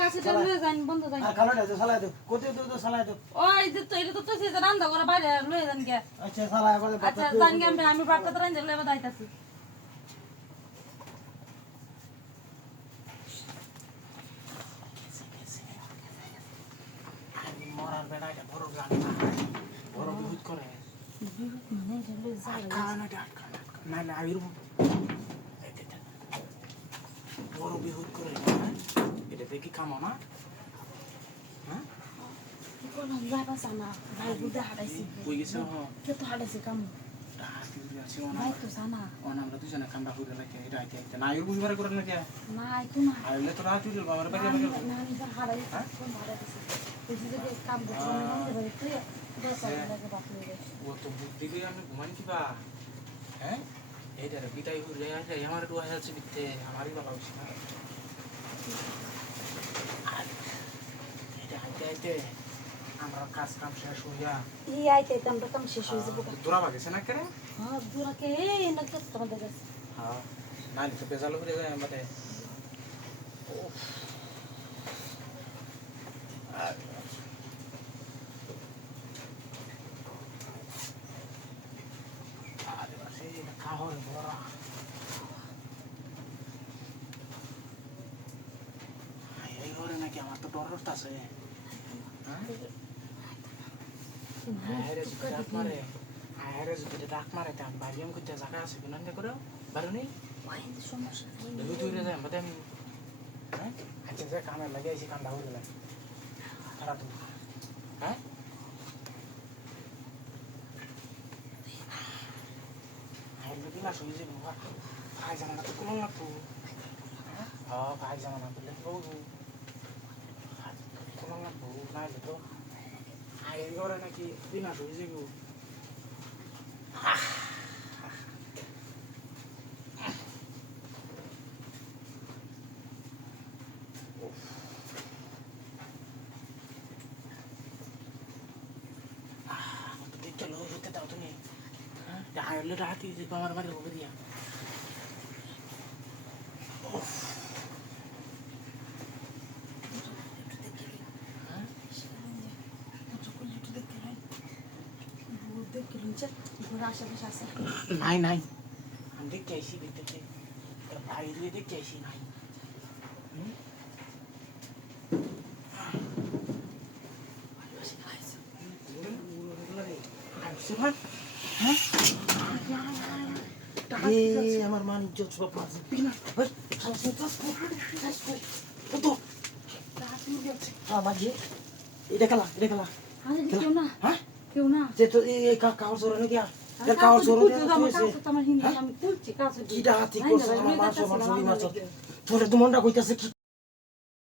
কাছে লয়ে যান বন্ধ যান আর কালোটা তো চালাই দাও কত তো চালাই দাও ওই যে তো এটা তো সে রান্না করে বাইরে লয়ে যান কে আচ্ছা চালাই বলে আচ্ছা জান কে আমি বাড়তে রান্না লয়ে বাদাইতাছি মরার বেড়াটা বড় গান না বড় বিহুত করে না না আইরু বড় বিহুত করে এটা দেখি কামো না হ্যাঁ কোন যাবা সানা ভাই বুদা হারাইছি কই গেছে কে তো হারাইছে কাম ভাই তো সানা আমরা দুজনে কামটা করে রাখি এটা আইতে আইতে না আইরু বুঝবার করে না কে না আইতো না আইলে তো রাত হইল বাবার বাড়ি না আমি হারাইছি কোন হারাইছে এই যে কাম করতে মনে করে তুই দশ লাগে বাপরে ও তো বুদ্ধি করে আমি ঘুমাই কিবা হ্যাঁ এইটা বিদায় হইলে আইলে আমার একটু আছে বিতে আমারই ভালো হইছে না এটা আইতে আইতে আমরা কাজ কাম শেষ হইয়া এই আইতে আমরা কাম শেষ হয়ে যাবো দূরা বাগেছে না করে হ্যাঁ দূরা কে এই না তো তোমাদের কাছে হ্যাঁ না তো বেজাল হয়ে যায় আমাদের খাওয়ার বড়া এই ঘরে নাকি আমার তো ডর আছে ডাক মারে তা বাড়িয়াম করতে জায়গা আছে বিনন্দ করে বারো নেই সমস্যা দূরে যায় আমাদের আমি হ্যাঁ আচ্ছা যে কামে লাগাইছি কামটা হয়ে গেলাম খারাপ হ্যাঁ না শুয়ে যাবো ভাই জামানা তো কোনো লাগবো হ্যাঁ ভাই জামানা বললে বলবো কোনো লাগবো নাইলে তো আয়ের ঘরে নাকি বিনা শুয়ে যাবো চলো হতে দাও তুমি আয়লে রাতি আমার বাড়ি হবে দিয়া নাই নাই আমি দেখতে আইসি দেখতে বাইরে দেখতে আইসি নাই আমার মান ইজ্জত সব আছে বিনা এটা খেলা কেউ না হ্যাঁ কেউ না যে তো এই কাগজ সরানো দিয়া কাগজ সরানো আমি তুলছি কাছে কিটা হাতি করছে আমার মাছ তোরে তো মনটা কইতাছে কি